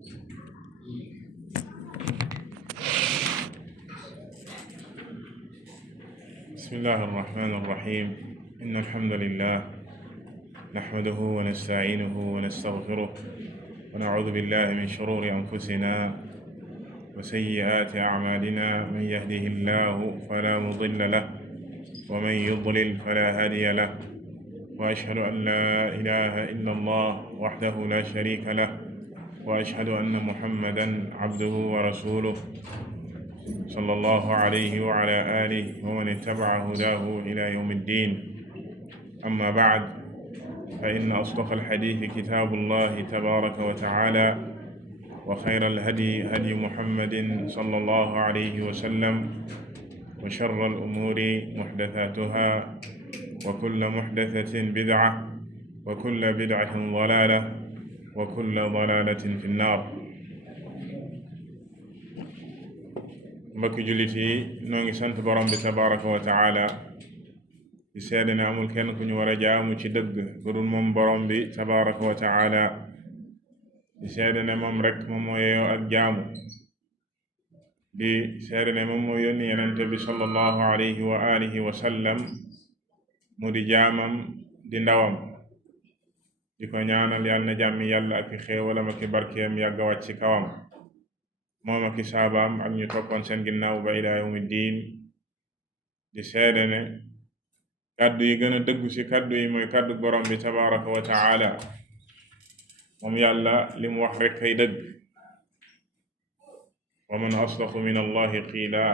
بسم الله الرحمن الرحيم. إن الحمد لله نحمده ونستعينه ونستغفره ونعوذ بالله من شرور أنفسنا وسيئات أعمالنا. من يهده الله فلا مضل له ومن يضلل فلا هادي له، وأشهد أن لا إله إلا الله وحده لا شريك له، وأشهد أن محمدا عبده ورسوله صلى الله عليه وعلى آله ومن اتبع هداه إلى يوم الدين. أما بعد، فإن أصدق الحديث كتاب الله تبارك وتعالى، وخير الهدي هدي محمد صلى الله عليه وسلم، وشر الأمور محدثاتها، وكل محدثة بدعة، وكل بدعة ضلالة، وكل ضلالة في النار. mbokki jullit yi, noo ngi sant borom bi tabaraka wa taala di seede ne amul kenn ku ñu war a jaamu ci dëgg ku dul moom borom bi tabaraka wa taala, di seede ne moom rek moom moo yeyoo ak jaamu, di seede ne moom moo yónni yenente bi sallallahu alayhi wa alihi wa sallam mu di jaamam di ndawam, di ko ñaanal yàlla na jàmmi yàlla ak xéewalam ak barkeem yàgga wàcc ci kawam, moom ak saabaam ak ñu toppoon seen ginnaaw ba ilaa yawmi diin. di seede ne kàddu yi gën a dëggu ci kàddu yi mooy kàddu borom bi tabaraka wa taala. moom yàlla li mu wax rekk kay dëgg. wa man asdaqu min allahi qiila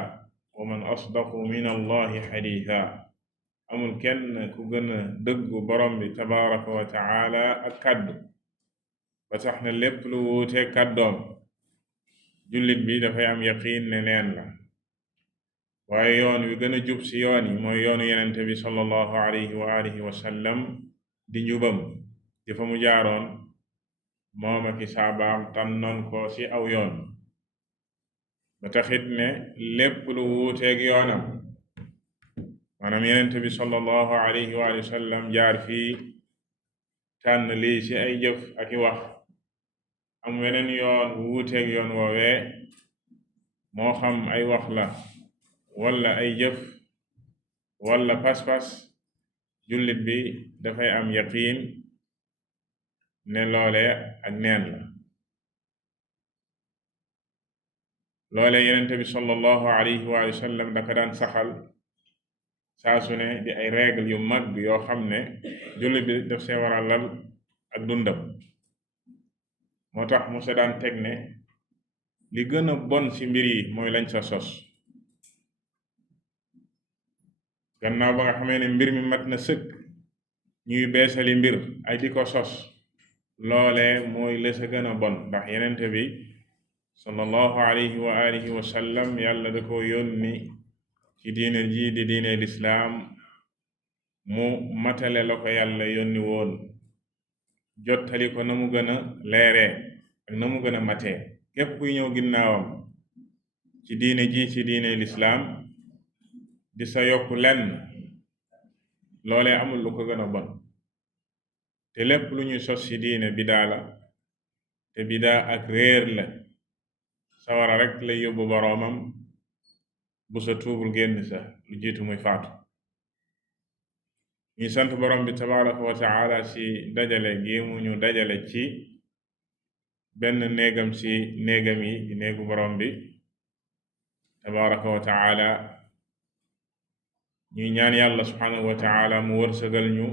wa man asdaqu min allahi xadiisa. amul kenn ku gën a dëggu borom bi tabaraka wa taala ak kàddu, ba tax na lépp lu wuute kàddoom jullit bi dafay am yaqiin ne neen la. waaye yoon wi gën a jub ci yoon yi mooy yoonu yenente bi sallallahu alayhi wa alihi wa sallam di njubam, di fa mu jaaroon moom ak saabaam tànnoon ko ci aw yoon, ba taxit ne lépp lu wuuteeg yoonam, maanaam yenente bi sallallahu alayhi wa alihi wa sallam jaar fii tànn lii ci ay jëf ak i wax, am weneen yoon wuuteeg yoon woowee, moo xam ay wax la wala ay jëf wala pas-pas, jullit bi dafay am yaqiin ne loole ak neen la. loole yenente bi sallallahu alayhi wa sallam daka daan saxal saa su ne di ay règle yu mag yoo xam ne jullit bi daf see war a lal ak dundam. moo tax Musa daan teg ne li gën a bon ci mbir yi mooy lañ sa sos. gannaaw ba nga xamee ne mbir mi mat na sëkk, ñuy beesali mbir ay di ko sos, loole mooy la sa gën a bon, ndax yenente bi sallallahu alayhi wa alihi wa sallam yàlla da ko yónni ci diine ji di diine lislaam, mu matale la ko yàlla yónni woon, jottali ko na mu gën a leeree ak na mu gën a matee. képp kuy ñëw ginnaawam ci diine ji ci diine lislaam di sa yokk lenn, loolee amul lu ko gën a bon. te lépp lu ñuy sos ci diine bidaa la, te bidaa ak réer la, sawara rek lay yóbbu boroomam bu sa tuubul génn sa lu jiitu muy faatu. ñuy sant borom bi tabaraka wa taala ci dajale gi mu ñu dajale ci benn néegam ci néegam yi di néegu borom bi tabaraka wa taala. ñuy ñaan yàlla subhanahu wa taala mu wërsëgal ñu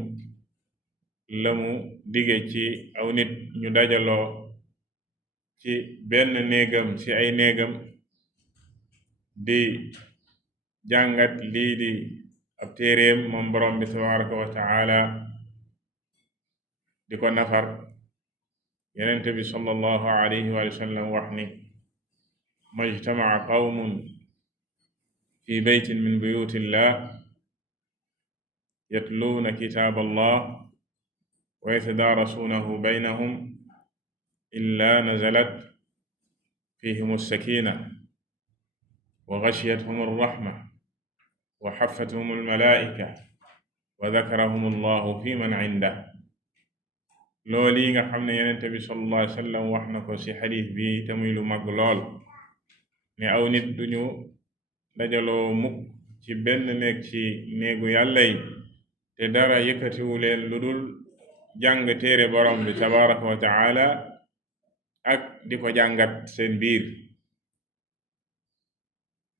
la mu dige ci aw nit ñu dajaloo ci benn néegam ci ay néegam di jàngat lii di ab téeréem moom borom bi tabaraka wa taala, di ko nafar. yenente bi sallallahu alayhi wa sallam wax ni majtamaca qawmun fi baytin min buyuti llah yatluuna kitaab allah wa yatadaarasuunahu baynahum illa nazalat fihim alsakina wa gashiyatuhum alrahma wa xaffatuhum almalaa'ika wa dakarahum allahu fi man cindah. loolu yi nga xam ne yenente bi sallallahu alayhi wa sallam wax na ko ci xadiis bi te muy lu mag lool ne aw nit duñu dajaloo mukk ci benn néeg ci néegu yàlla yi te dara yëkkatiwu leen lu dul jàng téere borom bi tabaraka wa taala ak di ko jàngat seen biir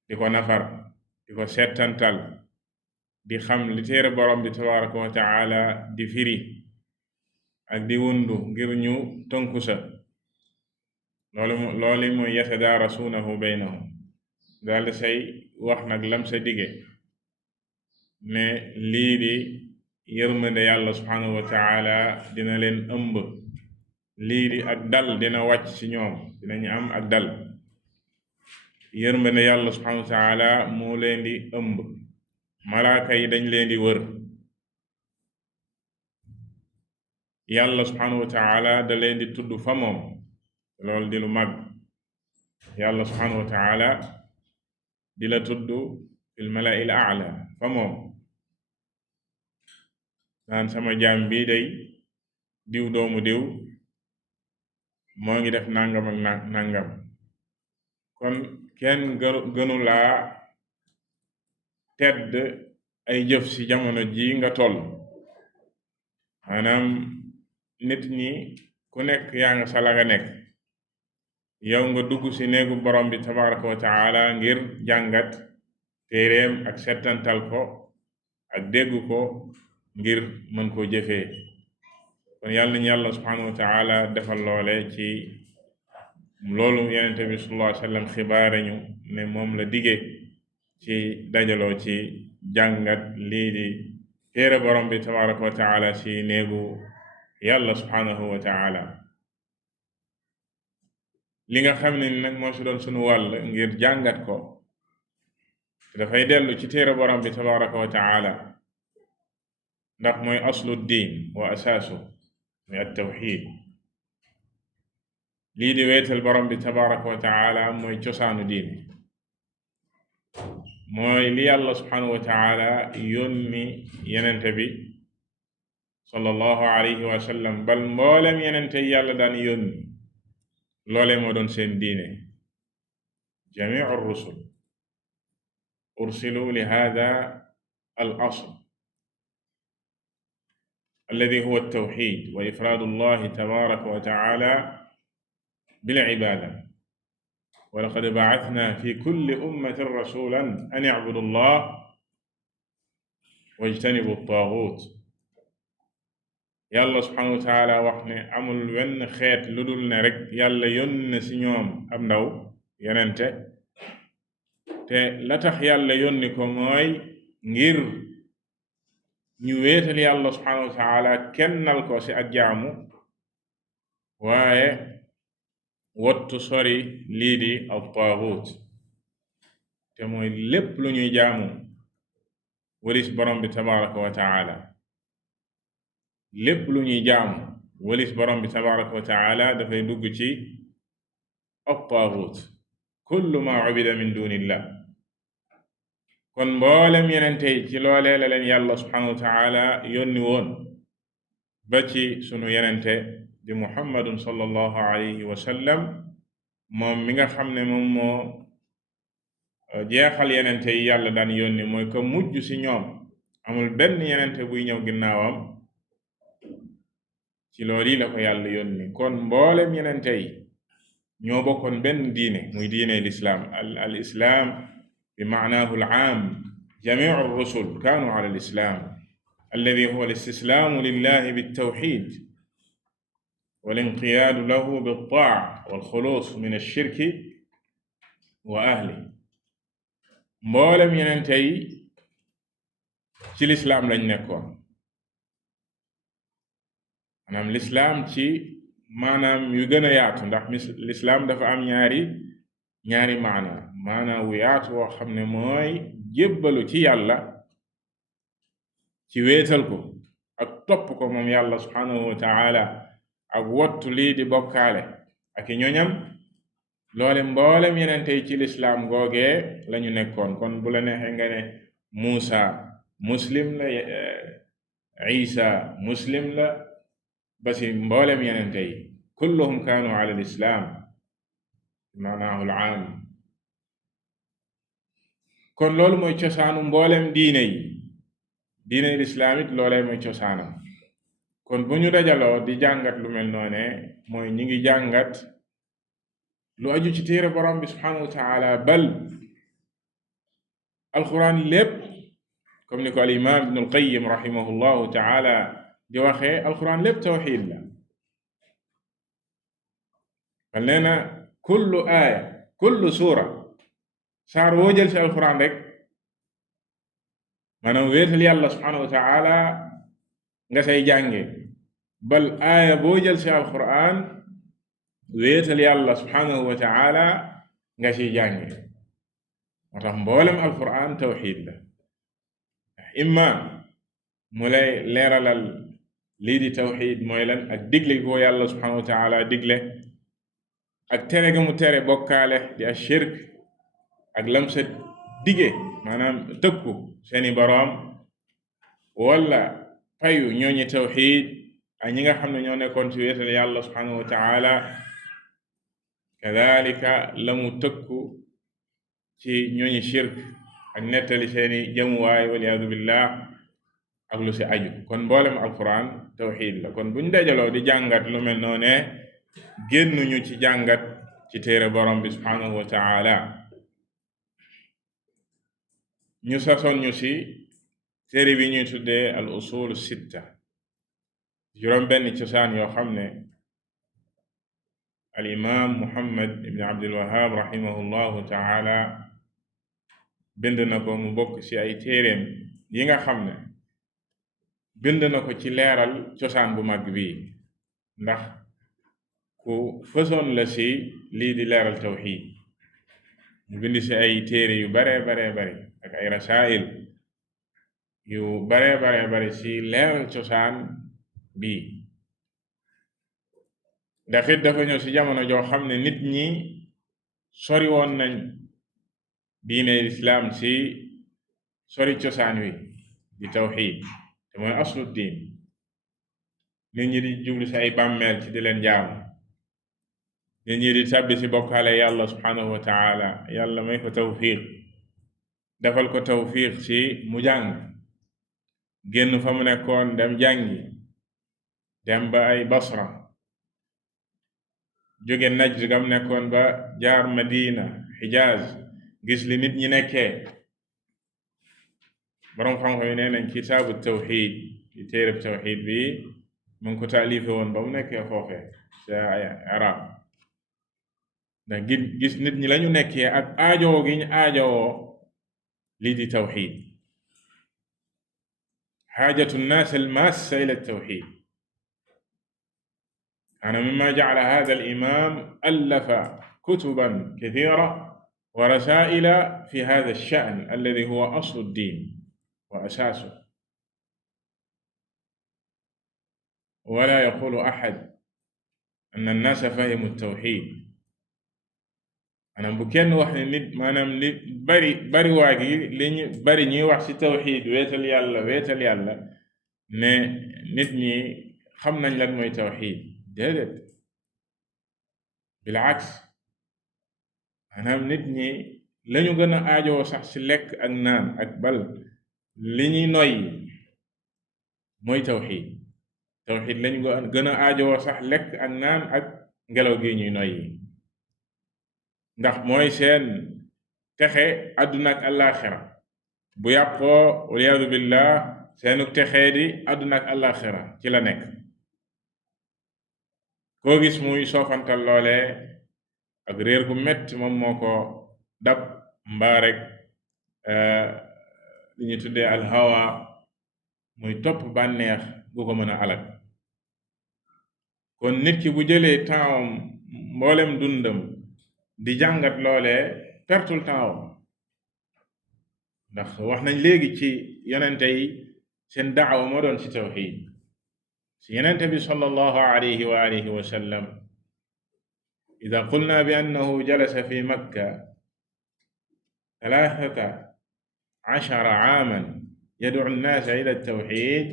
di ko nafar di ko settantal di xam li téere borom bi tabaraka wa taala di firi ak di wundu ngir ñu tënku sa loolu mooy yatadaarasuunahu baynahum daal di say wax nag lam sa dige ne lii di yërmande yàlla subhanahu wa taala dina leen ëmb lii di ak dal dina wàcc ci ñoom dinañu am ak dal yërmande yàlla subhanahu wa taala moo leen di ëmb malaaka yi dañ leen di wër yàlla subhanahu wa taala da leen di tudd fa moom loolu di lu mag yàlla subhanahu wa taala di la tudd fil mala'il a'la fa moom naan sama jaam bii day diw doomu diw moo ngi def nangam ak nangam kon kenn gënu laa tedd ay jëf ci jamono ji nga toll maanaam nit ñi ku nekk yaa nga sala nga nekk yow nga dugg ci néegu borom bi tabaraka wa taala ngir jàngat téeréem ak settantal ko ak dégg ko ngir mën koo jëfee kon yàlla nañu yàlla subhanahu wa taala defal loole ci loolu yenente bi sallallahu alayhi wa sallam xibaare ñu ne moom la dige ci dajaloo ci jàngat lii di téere borom bi tabaraka wa taala ci néegu yàlla subhanahu wa taala li nga xam ne nag moo ci doon sunu wàll ngir jàngat ko dafay dellu ci téere borom bi tabaraka wa taala ndax mooy aslu diin wa asaasu muy at tawxid lii di wéetal borom bi tabaraka wa taala mooy cosaanu diin mooy li yàlla subhanahu wa taala yónni yenente bi sallallahu alayhi wa sallam bal mboolem yenente yàlla daan yónni loolee moo doon seen diine jamiu rusul ursilu li hada al asl alladi huwa at-tawxid wa ifraadu allahi tabaraka wa taala bil ibaada wa laqad ba'athna fi kulli ummatin rasulan an i'budu allah wajtanibu at-taaghut yàlla subhanahu wa taala wax ne amul wenn xeet lu dul ne rek yàlla yónni ci ñoom ab ndaw yonente te la tax yàlla yónni ko mooy ngir ñu wéetal yàlla subhanahu wa taala kennal ko ci ak jaamu waaye wottu sori lii di at-taaghut te mooy lépp lu ñuy jaamu walis borom bi tabaraka wa taala lépp lu ñuy jaamu walis borom bi tabaraka wa taala dafay dugg ci at-taaghut kullu ma ubida min dunillah kon mboolem yenente yi ci loolee la leen yàlla subhanahu wa taala yónni woon ba ci sunu yenente di muhammadun sallallahu alayhi wa sallam moom mi nga xam ne moom moo jeexal yenente yi yàlla daan yónni mooy ko mujj ci ñoom amul benn yenente buy ñëw ginnaawam ci loolu yi la ko yàlla yónni kon mboolem yenente yi ñoo bokkoon benn diine muy diine lislaam al islaam bi maanaahu al aam jamiu ar-rusul kaanu ala al islaam alladi huwa al istislaamu lillahi bit-tawxiid wal inqiyaadu lahu bit-taa'a wal xuluus min ash-shirki wa ahli mboolem yenente yi ci lislaam lañ nekkoon maanaam lislaam ci maanaam yu gën a yaatu ndax lislaam dafa am ñaari maana wu yaatu woo xam ne mooy jébbalu ci yàlla ci wéetal ko ak topp ko moom yàlla subhanahu wa taala ak wottu lii di bokkaale ak i ñoñam loole mboolem yeneen tey ci lislaam googee lañu nekkoon kon bu la neexee nga ne Muusa muslim la Isa muslim la ba ci mboolem yenente yi kulluhum kaanu ala lislaam maanaahu al-aam. kon loolu mooy cosaanu mboolem diine yi. diine lislaam it loolee mooy cosaanam. kon bu ñu dajaloo di jàngat lu mel noone mooy ñi ngi jàngat lu aju ci téere borom bi subhanahu wa taala, bal alquran lépp comme ni ko al imam ibnu alqayim rahimahullahu taala di waxee, alquran lépp tawxid la. bal nee na kullu aaya kullu suura, saar woo jël ci alquran rek maanaam wéetal yàlla subhanahu wa taala nga say jànge, bal aaya boo jël ci alquran wéetal yàlla subhanahu wa taala nga ciy jànge. moo tax mboolem alquran tawxid la. imma mu lay leeralal lii di tawxid mooy lan, ak digle ko yàlla subhanahu wa taala digle, ak tere ga mu tere bokkaale di ashirk, ak lam sa dige maanaam tëkku seeni boroom, wala payu ñooñi tawxid ak ñi nga xam ne ñoo nekkoon ci wéetal yàlla subhanahu wa taala, kadalika la mu tëkku ci ñooñi shirk ak nettali seeni jëmuwaay waliyaadu billah ak lu ci aju. kon mboolem alquran tawxid la. kon buñ dajaloo di jàngat lu mel noone génnuñu ci jàngat ci téere borom bi subhanahu wa taala. ñu sasoon ñu ci téere bi ñuy tuddee al usul sitta, juróom benn cosaan yoo xam ne al imam muhammad ibn abdul wahab rahimahullahu taala bind na ko mu bokk ci ay téereem yi nga xam ne bind na ko ci leeral cosaan bu mag bii, ndax ku fësoon la ci lii di leeral tawxid. mu bind ci ay téere yu bare ak ay rasail yu bare ci leeral cosaan bii. ndax it dafa ñëw ci jamono joo xam ne nit ñi sori woon nañ diine lislaam ci sori cosaan wi di tawxid, te mooy aslu diin. nit ñi di jublu ci ay bàmmeel ci di leen jaamu, nit ñi di tàbbi ci bokkaale yàlla subhanahu wa taala. yàlla may ko tawfiq, defal ko tawfiq ci mu jàng, génn fa mu nekkoon dem jàngi, dem ba ay Basra, jóge Najd gam nekkoon ba jaar Madina, Hijaz, gis li nit ñi nekkee. boroom xam-xam yi nee nañ kitaabu tawxid di téereb tawxid bi mu ngi ko taalife woon ba mu nekkee foofe ca Arab, ndax gis nit ñi lañu nekkee ak aajowoo gi ñu aajowoo lii di tawxid. xaajatu nnaas almaassa ila tawxid. ana mimma jacala hada alimam allafa kutuban kathira wa rasaila fi hada alshan alladi huwa aslu ddin wa asaasu. wala yaqulu axad anna annaasa fahimu tawxid. maanaam bu kenn wax ne nit maanaam li bari waa gi li ñu bari ñuy wax ci tawxid, wéetal yàlla ne nit ñi xam nañ lan mooy tawxid. déedéet, bil aks, maanaam nit ñi lañu gën a aajoo sax ci lekk ak naan ak bal li ñuy noyyi mooy tawxid. tawxid lañu gën a aajoo sax lekk ak naan ak ngelaw gi ñuy noyyi, ndax mooy seen texe àdduna ak àllaaxira. bu yàqoo waliyaadu billah seenu texee di àdduna ak àllaaxira ci la nekk. koo gis muy soofantal loole ak réer gu metti moom moo ko dab, mbaa rek li ñu tuddee alhawa, muy topp bànneex gu ko mën a alal. kon nit ki bu jëlee tempsam mboolem dundam di jàngat loole, pertul tempsam. ndax wax nañ léegi ci yonente yi seen daawa moo doon ci tawxid. si yonente bi sallallahu alayhi wa alihi wa sallam, ida qulna bi annahu jalasa fi makka 13 aaman yad'u an-naasa ila at-tawxid,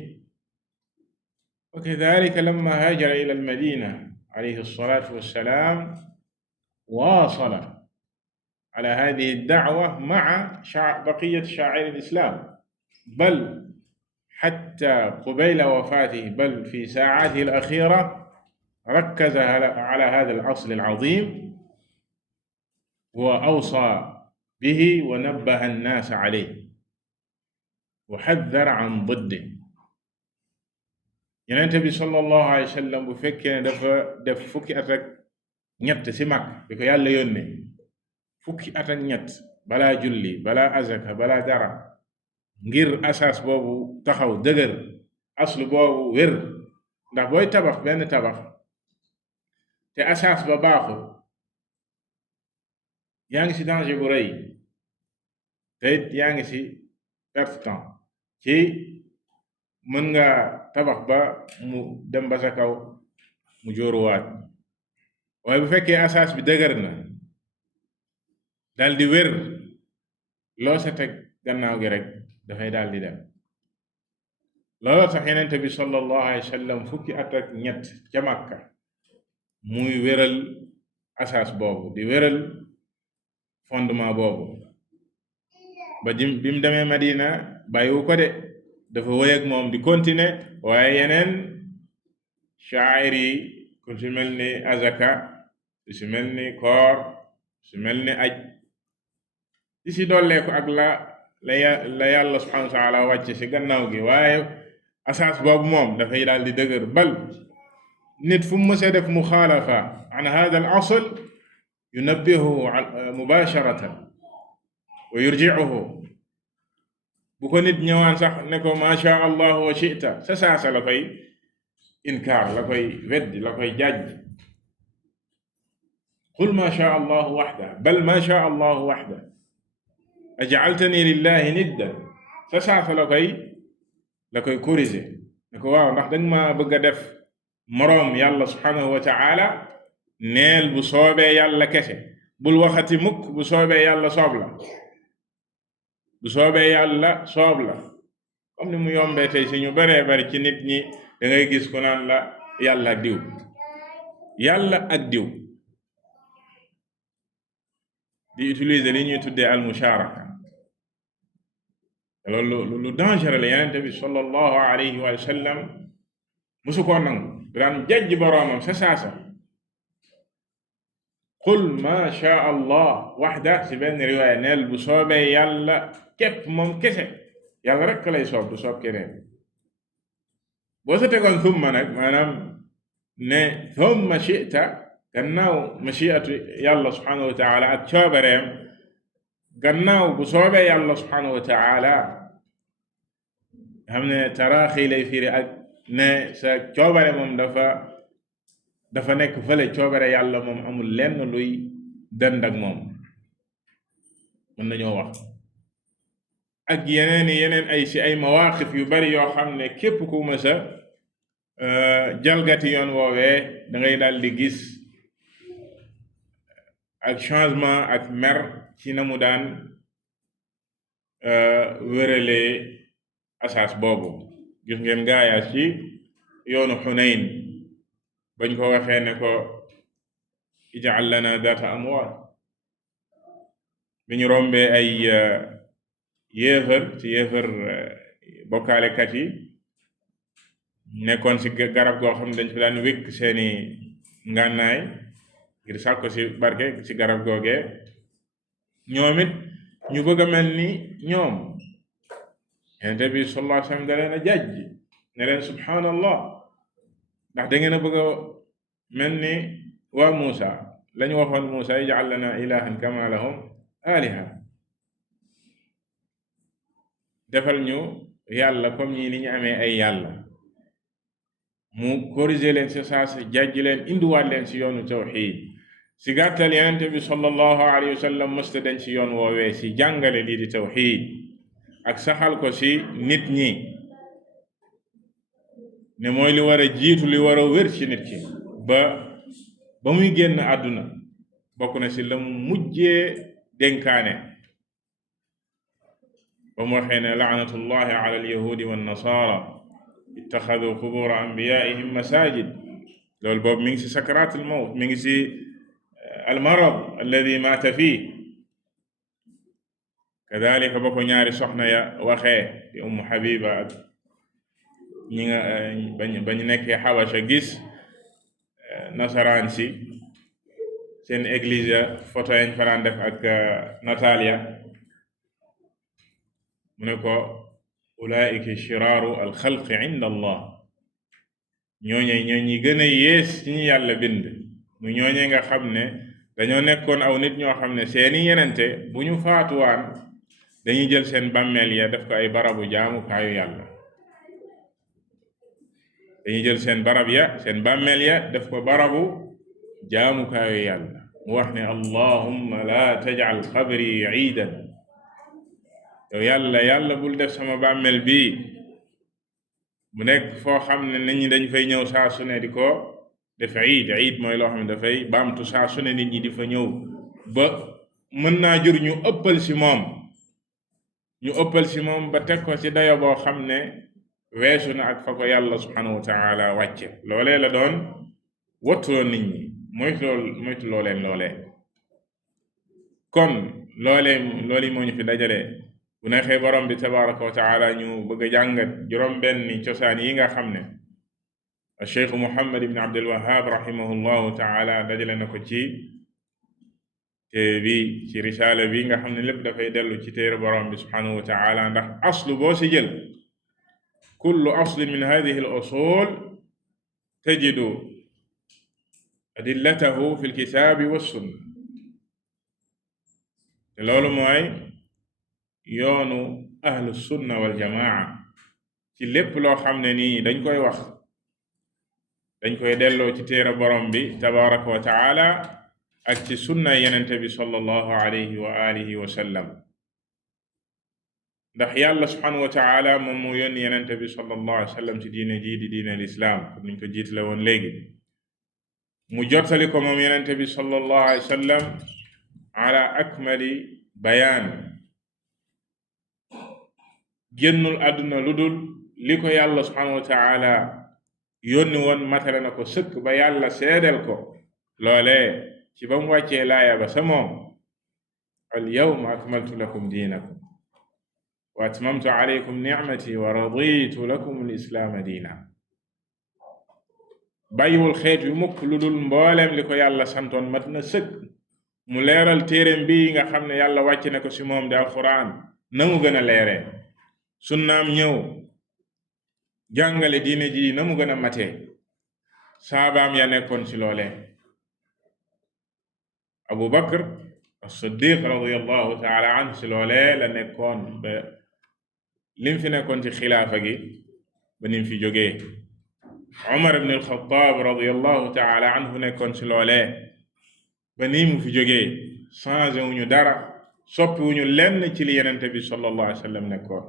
وكذلك لما هاجر إلى المدينة عليه الصلاة والسلام واصل على هذه الدعوة مع بقية شعائر الإسلام، بل حتى قبيل وفاته بل في ساعاته الأخيرة ركز على هذا الأصل العظيم وأوصى به ونبه الناس عليه وحذر عن ضده. Yonent bi sallallahu alayhi wa sallam bu fekkee ne dafa def fukki at ak ñett ci mag bi ko yàlla yónnee, fukki at ak ñett balaa julli balaa azaka balaa dara, ngir asaas boobu taxaw dëgër, aslu boobu wér. ndax booy tabax benn tabax te asaas ba baaxul, yaa ngi ci danger bu rëy, te it yaa ngi ci perte temps. ci mën nga tabax ba mu dem ba sa kaw mu jóoruwaat, waaye bu fekkee asaas bi dëgër na dal di wér, loo sa teg gannaaw gi rek dafay dal di dem. looloo tax Yonent bi sallallahu alayhi wa sallam fukki at ak ñett ca Makka muy wéral asaas boobu, di wéral fondement boobu, ba bi mu demee Madina bàyyiwu ko de, dafa wéy ak moom di continuer. waaye yeneen shaa'ir yi ku ci mel ni azaka, ku ci mel ni koor, ku ci mel ni aj, di ci dolleeku ak la yàlla subhanahu wa taala wàcce ci gannaaw gi, waaye asaas boobu moom dafay daal di dëgër. bal nit fu mu mësee def muxaalafa an hada al asl yunabbihu mubasharatan wa yurji'uhu. bu ko nit ñëwaan sax ne ko ma sha allah wa shi'ta, sa saasa la koy inkaar, la koy weddi, la koy jàjj. qul ma sha allah waxda bal ma sha allah waxda aj'altani lillahi nidda, sa saasa la koy corriger ne ko waaw ndax danga ma bëgg a def moroom yàlla subhanahu wa ta'ala. neel bu soobee yàlla kese, bul waxati mukk bu soobee yàlla soob la, bu soobee yàlla soob la. comme ni mu yombee tey si ñu baree bari ci nit ñi, da ngay gis ku naan la yàlla ak diw, yàlla ak diw, di utiliser li ñuy tuddee al musharaka. loolu lu dangereux la. Yonent bi sallallahu alayhi wa sallam musu koo nangu, daan jajj boroomam sa saasa. qul ma sha allah waxda, ci benn riwaaya neel bu soobee yàlla képp, moom kese, yàlla rekk lay soob, du soob keneen. boo sa tegoon thumma nag, maanaam ne thumma shi'ta, gannaaw mashi'atu yàlla subhanahu wa taala ak coobareem, gannaaw bu soobee yàlla subhanahu wa taala, xam ne taraaxi lay firi ak ne sa coobare moom dafa nekk fële. coobare yàlla moom amul lenn luy dend ak moom, mën nañoo wax. ak yeneen ay mawaqif yu bari yoo xam ne képp ku mësa jalgati yoon woowee da ngay daal di gis ak changement ak mer ci na mu daan wéralee asaas boobu. gis ngeen gaayaas ci yoonu Xunayn bañ ko waxee ne ko ij'al lana data amwaal, bi ñu rombee ay yéefar bokkaalekat yi nekkoon ci garab goo xam ne dañ fi daan wékk seeni ngànnaay ngir sàkko ci barke ci garab googee. ñoom it ñu bëgg a mel ni ñoom. Yonent bi sallallahu alayhi wa sallam da leen a jàjj ne leen subhaanallah, ndax da ngeen a bëgg a mel ni waa Muusa lañu waxoon Muusa ij'al lana ilahan kama lahum aliha, defal ñu yàlla comme ñii ni ñu amee ay yàlla. mu corriger leen ci saa si, jàjj leen, indiwaat leen ci yoonu tawxiid. ci gàttal Yonent bi sallallahu alayhi wa sallam mësta dañ ci yoon woowee ci jàngale lii di tawxiid ak saxal ko ci nit ñi, ne mooy li war a jiitu, li war a wér ci nit ki ba muy génn àdduna. bokk na ci la mu mujjee dénkaane ba mu waxee ne laanatullahi ala alyahudi wan nasara ittaxadu qubura anbiyaihim masajid loolu boobu mi ngi si sakaraat al mawt mi ngi si almarad alladi maata fii kadalika ba ko ñaari soxna ya waxee di Ummu Habiba ak ñi nga bañ nekkee Xabasha gis nasaraan si seen église ya photo yañ fa daan def ak Natalia mu ne ko ulaika shiraaru alxalqi inda allah ñooñe ñi gën a yées ci ñu yàlla bind mu ñooñe nga xam ne dañoo nekkoon aw nit ñoo xam ne seeni yenente bu ñu faatuwaan dañuy jël seen bàmmeel ya def ko ay barabu jaamukaayu yàlla dañuy jël seen bàmmeel ya def ko barabu jaamukaayu yàlla mu wax ne allahumma la tajal qabri iidan yow yàlla bul def sama bàmmeel bii mu nekk foo xam ne nit ñi dañ fay ñëw saa su ne di ko def iid mooy loo xam ne dafay baamtu saa su ne nit ñi di fa ñëw ba mën naa jur ñu ëppal si moom ba teg ko ci dayo boo xam ne weesu na ak fa ko yàlla subhanahu wa taala wàcce loolee la doon wattuloo nit ñi moytu loolee kon loolee moo ñu fi dajale bu neexee borom bi tabaraka wa taala ñu bëgg a jàngat juróom-benni cosaan yi nga xam ne Cheikh Muhammad ibn Abdul Wahhab rahimahullahu taala dajale na ko ci téere bi ci risaala bi nga xam ne lépp dafay dellu ci téere borom bi subhanahu wa taala ndax aslu boo si jël kullu aslin min hadihi al usul tajidu adillatahu fi lkitaabi wassunna te loolu mooy yoonu ahlu sunna wal jamaa ci lépp loo xam ne nii dañ koy wax dañ koy delloo ci téere borom bi tabaraka wa taala ak ci sunna yenente bi sallallahu alayhi wa alihi wa sallam ndax yàlla subhanahu wa taala moom moo yónni yenente bi sallallahu alayhi wa sallam ci diine jii di diine lislaam comme niñ ko jiitale woon léegi mu jottali ko moom yenente bi sallallahu alayhi wa sallam ala akmali bayaan génnul àdduna lu dul li ko yàlla subhanahu wa taala yónni woon matale na ko sëkk ba yàlla seedeel ko loolee ci ba mu wàccee laaya ba sa moom al yawma akmaltu lakum diinakum wa atmamtu alaykum nicmati wa raditu lakum al islaama diina bàyyiwul xeet wi mukk lu dul mbooleem li ko yàlla santoon mat na sëkk mu leeral téereem bi nga xam ne yàlla wàcc na ko ci moom di alquran na mu gën a leeree sunnaam ñëw jàngale diine ji na mu gën a matee saabaam ya nekkoon ci loolee Abu Bakr as-Siddiq radiyallahu taala anhu ci loolee la nekkoon ba lim fi nekkoon ci xilaafa gi ba nim fi jógee Umar ibn al-Khattab radiyallahu taala anhu nekkoon ci loolee ba ni mu fi jógee changé wuñu dara soppi wuñu lenn ci li Yonent bi sallallahu alayhi wa sallam nekkoon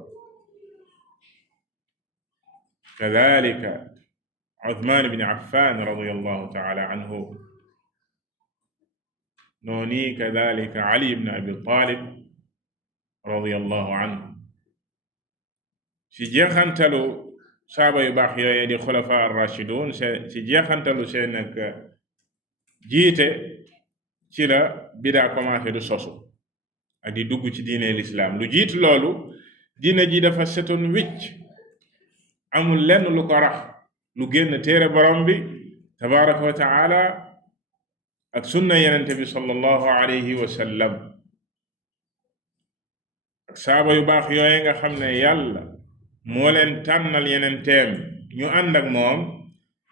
kadhalika Uthman ibn Affan radiyallahu taala anhu nooni kadhalika Ali ibn Abi Talib radiyallahu anhu ci jeexantalu saaba yu baax yooye di xulafa ar-rashidun ci jeexantalu seen ak jiite ci la bidaa commencé du sosu ak di dugg ci diine lislaam lu jiitu loolu diine ji dafa setoon wicc amul lenn lu ko rax lu génn téere borom bi tabaraka wa taala ak sunna yenente bi sallallahu alayhi wa sallam ak saaba yu baax yooye nga xam ne yàlla moo leen tànnal yenenteem ñu ànd ak moom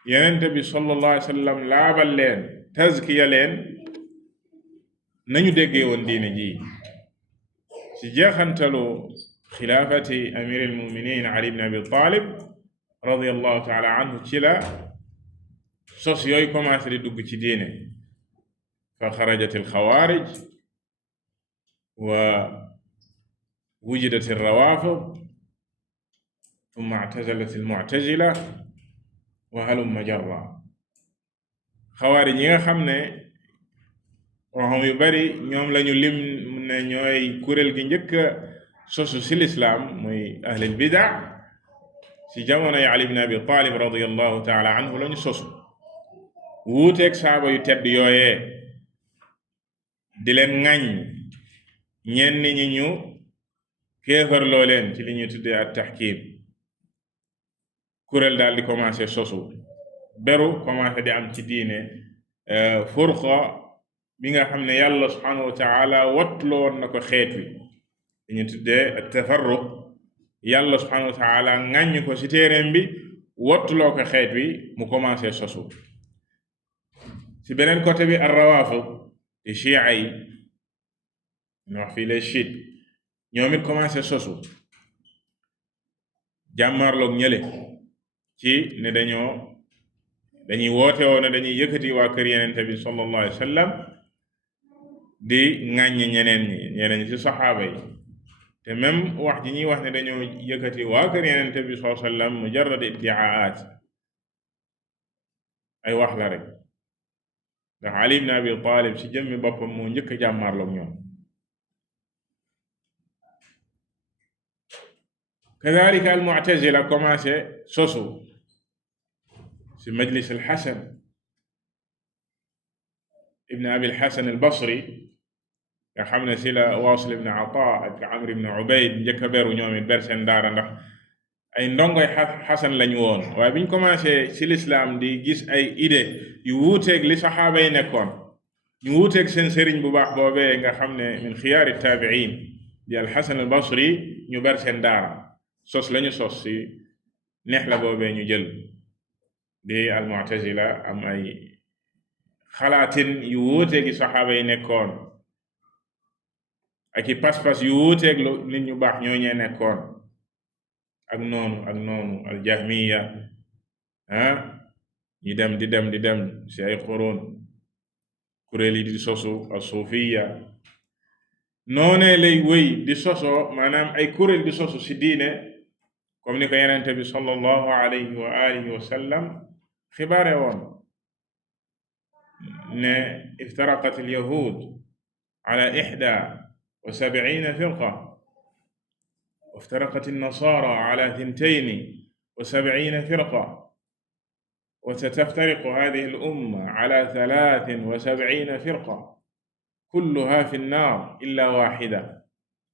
yenente bi sallallahu alayhi wa sallam laabal leen tazkiya leen nañu déggee woon diine ji ci jeexantalu xilaafati amir almuminin Ali ibn Abi Talib radiyallahu taala anhu ci la sos yooyu commencé di dugg ci diine fa xarajat alxawaarij wa wujidat alrawafid thumma i'tazalat almu'tazila wa halumma jarra xawaarij yi nga xam ne waxam yu bari ñoom lañu lim ne ñooy kuréel gi njëkk sosu ci lislaam muy ahlul bida ci jamonoy Ali ibn Abi Talib radiyallahu taala anhu lañu sosu wuuteeg saaba yu tedd yooyee di leen ŋàññ ñenn ñi ñu kéefarloo leen ci li ñuy tuddee at tahkim kuréel daal di commencé sosu beru commencé di am ci diine furqa bi nga xam ne yàlla subhanahu wa taala wattuloo woon na ko xeet wi li ñuy tuddee at tafarruq yàlla subhanahu wa taala ŋàññ ko ci téeréem bi wattuloo ko xeet wi mu commencé sosu ci beneen côté bi ar rawafid di chia yi ñu wax fii les chiites ñoom it commencé sosu jàmmarloog ñële ci ne dañuy woote woo ne dañuy yëkkati waa kër yenente bi sallallahu alayhi wa sallam di ŋàññ ñeneen ci saxaaba yi te même wax ji ñuy wax ne dañoo yëkkati waa kër yenente bi sallallahu alayhi wa sallam mujarrad iddiaat ay wax la rek ndax Ali ibn Abi Talib ci jëmmi boppam moo njëkk a jàmmarloog ñoom kadalika al mu'tazila commencé sosu ci majlis al Hasan ibn Abi al Hasan al Basri nga xam ne ci la Wasil ibn Ata ak Amr ibn Ubayd njëkk a beru ñoom it ber seen daara ndax ay ndongoy Hasan lañu woon waaye biñ commencé ci lislaam di gis ay idée yu wuuteeg li saxaaba yi nekkoon ñu wuuteeg seen sëriñ bu baax boobee nga xam ne min xiyaari taabiin di al Hasan al Basri ñu ber seen daara sos lañu sos ci neex la boobee ñu jël di al mu'tazila am ay xalaatin yu wuuteeg yi saxaaba yi nekkoon ak i pas-pas yu wuuteeg lu nit ñu baax ñooñee nekkoon ak noonu al jahmiya ñi dem di dem ci ay qurun kuréel yi di sosu al suufiya noonee lay wéy di sosoo maanaam ay kuréel di sosu ci diine comme ni ko yenente bi sallallahu alayhi wa alihi wa sallam xibaare woon ne iftaraqat al yahud ala 71 firqa وافترقت النصارى على 72 فرقة وستفترق هذه الأمة على 73 فرقة كلها في النار إلا واحدة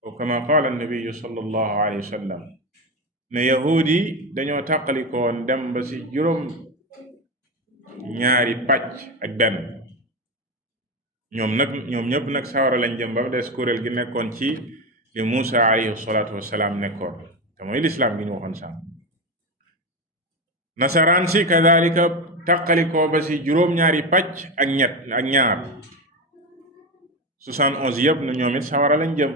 وكما قال النبي صلى الله عليه وسلم ne yahudi dañoo tàqalikoon dem ba ci juróom ñaari pàcc ak benn ñoom ñëpp nag sawara lañ jëm ba des kuréel gi nekkoon ci li Muusa alayhi salaatu wassalaam nekkoon te mooy lislaam gi ñu waxoon sànq nasaraan si kadalika tàqalikoo ba ci juróom-ñaari pàcc ak ñaar 71 yëpp na ñoom it sawara lañ jëm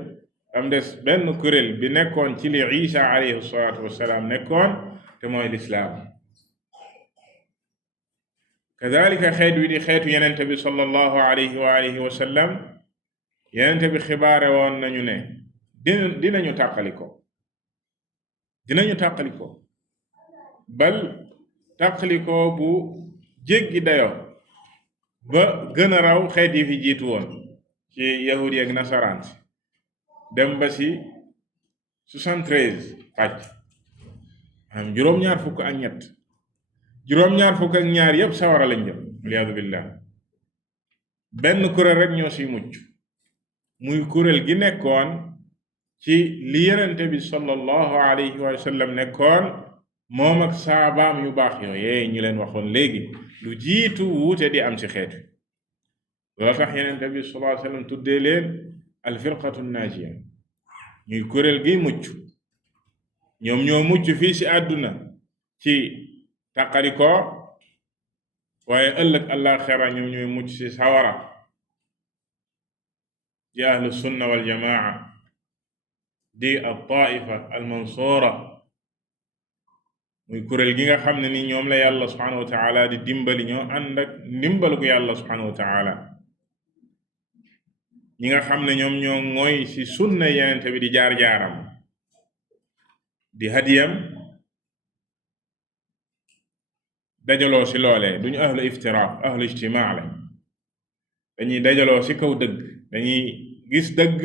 am des benn kuréel bi nekkoon ci li Isa alayhi salaatu wassalaam nekkoon te mooy lislaam kadalika xeet wi di xeetu yenente bi sallallahu alayhi wa alihi wa sallam yenente bi xibaare woon nañu ne dinañu tàqalikoo bal tàqalikoo bu jéggi dayo ba gën a raw xeet yi fi jiitu woon ci yahudi ak nasaraan si dem ba ci 73 pàcc am juróom-ñaar fukk ak ñaar yépp sawara lañ jëm waliyaadu billah benn kuréel rek ñoo ci mucc muy kuréel gi nekkoon ci li yenente bi sallallahu alayhi wa sallam nekkoon moom ak saabaam yu baax yooyee ñu leen waxoon léegi lu jiitu wuute di am ci xeetu loolu tax yenente bi sallallahu alayhi wa sallam tuddee leen al firqatu naajiya ñuy kuréel gi mucc ñoom ñoo mucc fii ci àdduna ci tàqalikoo waaye ëllëg àllaaxira ñoom ñooy mucc ci sawara di ahlu sunna wal jamaa di al taifa al mansura muy kuréel gi nga xam ne ni ñoom la yàlla subhanahu wa taala di dimbali ñoo ànd ak ndimbalu ko yàlla subhanahu wa taala ñi nga xam ne ñoom ñoo mooy ci sunna yenente bi di jaar-jaaram di hadiyam dajaloo ci loolee duñu ahlu iftiraaq ahlu ijtimaa la dañuy dajaloo ci kaw dëgg dañuy gis dëgg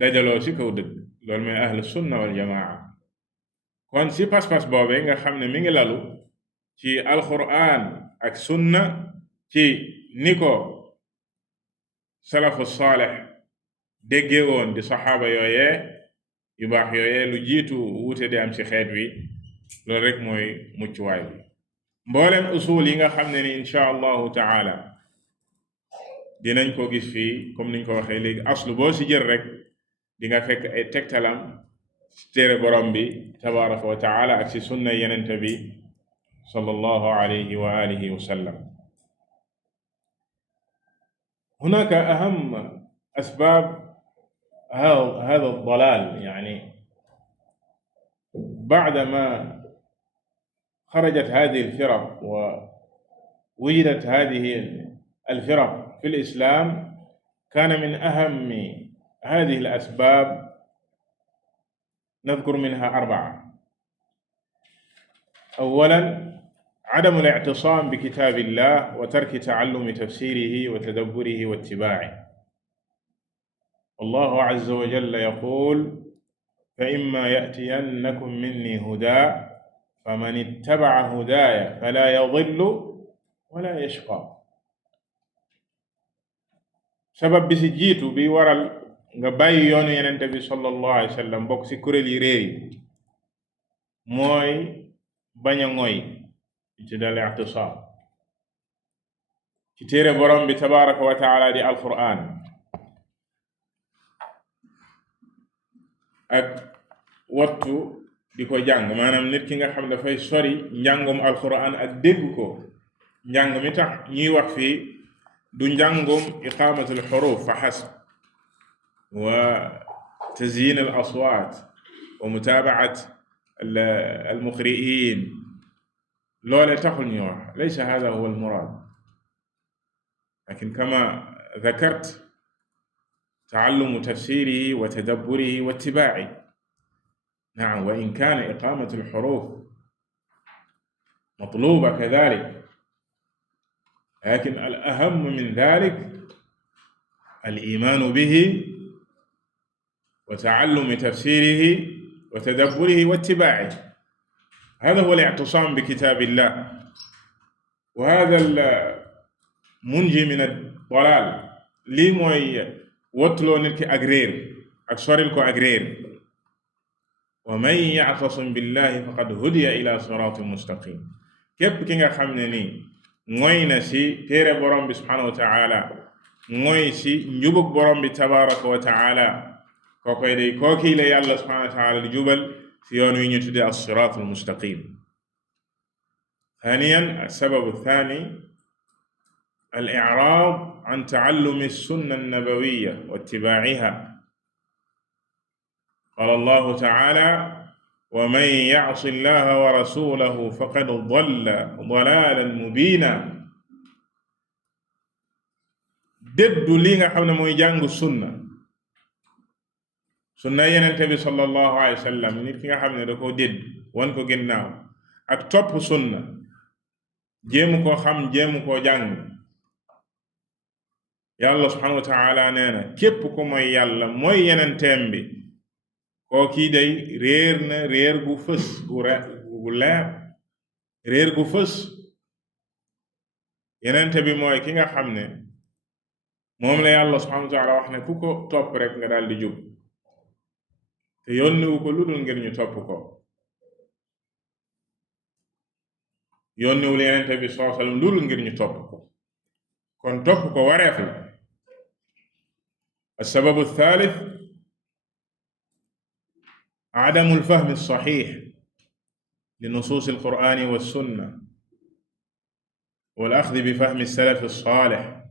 dajaloo ci kaw dëgg loolu mooy ahlu sunna wal jamaa kon si pas-pas boobee nga xam ne mi ngi lalu ci alquran ak sunna ci ni ko salafu saaleh déggee woon di saxaaba yooyee yu baax yooyee lu jiitu wuute di am ci xeet wi loolu rek mooy muccuwaay bi mbooleem usul yi nga xam ne ni insha allahu taala dinañ ko gis fii comme niñ ko waxee léegi aslu boo si jël rek di nga fekk ay tegtalam ci téere borom bi tabaraka wa taala ak si sunna yenente bi sallallahu alayhi wa alihi wa sallam hunaka aham asbab هذا الضلال يعني بعدما خرجت هذه الفرق ووجدت هذه الفرق في الإسلام كان من أهم هذه الأسباب نذكر منها 4. أولا عدم الاعتصام بكتاب الله وترك تعلم تفسيره وتدبره واتباعه. الله عز وجل يقول فإما يأتينكم مني هدى فمن اتبع هداي فلا يضل ولا يشقى. sabab bi si jiitu bi waral nga bàyyi yoonu yenente bi sallallahu alayhi wa sallam bokk si kuréel yi réer yi mooy bañ a ngoy ci dal i'tisaam ci téere borom bi tabaraka wa taala di alquran ak wattu di ko jàng maanaam nit ki nga xam dafay sori njàngum alquran ak dégg ko njàng mi tax ñuy wax fii du njàngum iqamatul xuruf fa xasb wa tazyin al aswaat wa mutaabaat al muqri'in loole taxul ñuy wax laysa hada huwa al muraad lakin kama ذكرت تعلم تفسيره وتدبره واتباعه. نعم وإن كان إقامة الحروف مطلوبة كذلك لكن الأهم من ذلك الإيمان به وتعلم تفسيره وتدبره واتباعه. هذا هو الاعتصام بكتاب الله وهذا المنجي من الضلال lii mooy wottuloo nit ki ak réer ak soril ko ak réer wa man ya'tasim billahi faqad hudiya ila siratin mustaqim. képp ki nga xam ne nii mooy na si téere borom bi subhanahu wa taala mooy si njubug borom bi tabaraka wa taala kookoy day kookii la yàlla subhanahu wa taala di jubal si yoon wi ñu tudde as-siratul mustaqim. ثانيا السبب الثاني الإعراض عن تعلم السنة النبوية واتباعها. قال الله تعالى ومن يعص الله ورسوله فقد ضل ضلالا مبينا. dëddu li nga xam ne mooy jàngu sunna yenente bi sallallahu alayhi wa sallam nit ki nga xam ne da koo dédd wan ko ginnaaw ak topp sunna jéemu koo xam jéemu koo jàng. yàlla subhanahu wa taala nee na képp ku mooy yàlla mooy yenenteem bi koo kii day réer na réer gu fës gu leer réer gu fës. yenente bi mooy ki nga xam ne moom la yàlla subhanahu wa taala wax ne ku ko topp rek nga daal di jub te yónniwu ko lu dul ngir ñu topp ko. yónniwul yenente bi sallallahu alayhi wa sallam lu dul ngir ñu topp ko kon topp ko wareef la. السبب الثالث عدم الفهم الصحيح لنصوص القرآن والسنة والأخذ بفهم السلف الصالح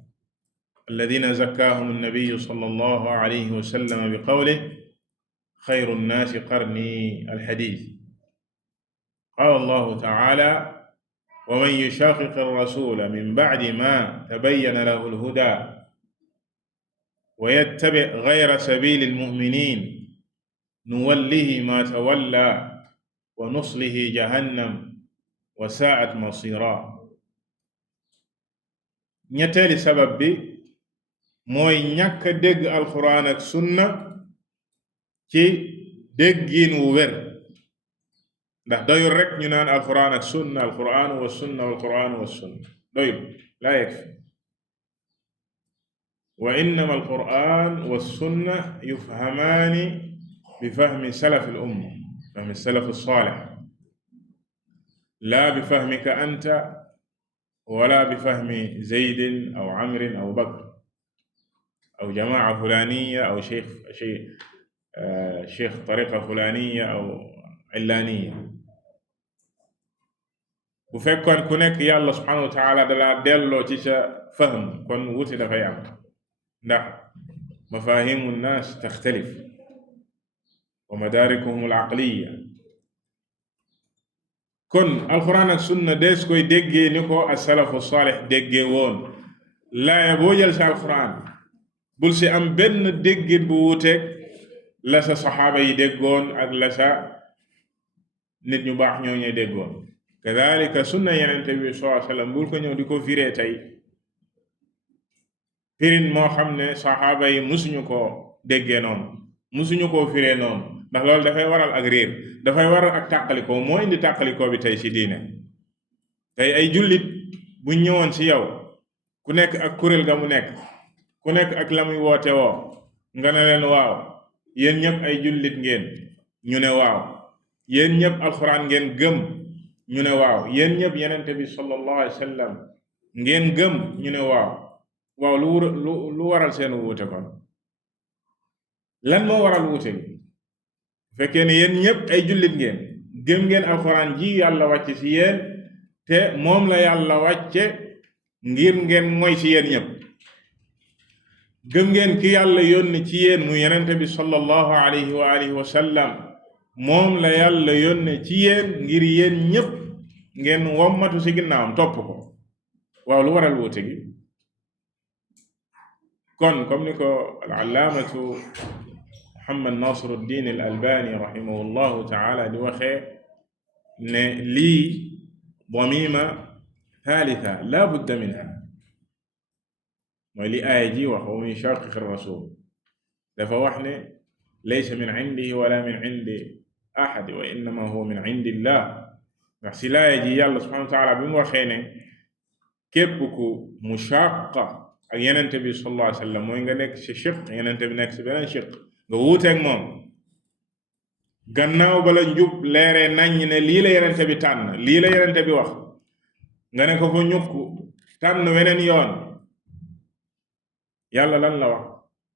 الذين زكاهم النبي صلى الله عليه وسلم بقوله خير الناس قرني الحديث. قال الله تعالى ومن يشاقق الرسول من بعد ما تبين له الهدى ويتبع غير سبيل المؤمنين نوله ما تولى ونصله جهنم وساءت مصيرا. ñetteeli sabab bi mooy ñàkk dégg alquran ak sunna ci déggin wu wér ndax doyul rek ñu naan alquran ak sunna alquran wa sunna walquran wa sunna doyul laa yakfi wa innama alquran wa sunna yufhamaani bi fahmi salaf al umma fahmi salaf as-salih laa bi fahmika anta wala bi fahmi zaydin aw amrin aw bakr aw jamaa fulaniya aw cheikh tariqa fulaniya aw illaaniya bu fekkoon ku nekk yàlla subhanahu wa taala dalaa delloo ci sa fahm kon wuti dafay am ndax mafahimu nnaas taxtalif wa madaarikuhum al aqliya kon alquran ak sunna dees koy déggee ni ko as-salafu saalix déggee woon laaya boo jël sa alquran bul si am benn déggit bu wuuteeg la sa saxaaba yi déggoon ak la sa nit ñu baax ñoo ñuy déggoon kadalika sunna yenente bi sallallahu alayhi wa sallam bul ko ñëw di ko firee tey firin moo xam ne saxaaba yi musuñu koo déggee noonu musuñu koo firee noonu ndax loolu dafay waral ak réer dafay waral ak tàqalikoo moo indi tàqalikoo bi tey ci diine tey ay jullit buñ ñëwoon ci yow ku nekk ak kuréel ga mu nekk ku nekk ak la muy woote woo nga ne leen waaw yéen ñëpp ay jullit ngeen ñu ne waaw yéen ñëpp alxuraan ngeen gëm ñu ne waaw yéen ñëpp yenente bi sallallahu alayhi wa sallam ngeen gëm ñu ne waaw waaw lu waral seen wuute kon lan moo waral wuute bi bu fekkee ne yéen ñëpp ay jullit ngeen gëm ngeen alxuraan ji yàlla wàcce ci yéen te moom la yàlla wàcce ngir ngeen mooy ci yéen ñëpp gëm ngeen ki yàlla yónni ci yéen mu yenente bi sallallahu alayhi wa alihi wa sallam moom la yàlla yónni ci yéen ngir yéen ñëpp ngeen wommatu ci ginnaawam topp ko waaw lu waral wuute gi kon comme ni ko al-allaamatu Muhammad Nasiruddin al-Albani rahimahullahu taala di waxee ne lii damima thalitha la budda minha mooy li aaya ji wax wa man yushaqiq ar-rasul dafa wax ne laysa min indihi wala min indi ahad wa innama huwa min indillah ndax si laaya ji yàlla subhanahu wa taala bi mu waxee ne képp ku mushaqa ak yenente bi sallallahu alayhi wa sallam mooy nga nekk ci shiq yenente bi nekk ci beneen shiq nga wuuteeg moom gannaaw bala njub leeree naññ ne lii la yenente bi tànn lii la yenente bi wax nga ne ko fa ñukk tànn weneen yoon yàlla lan la wax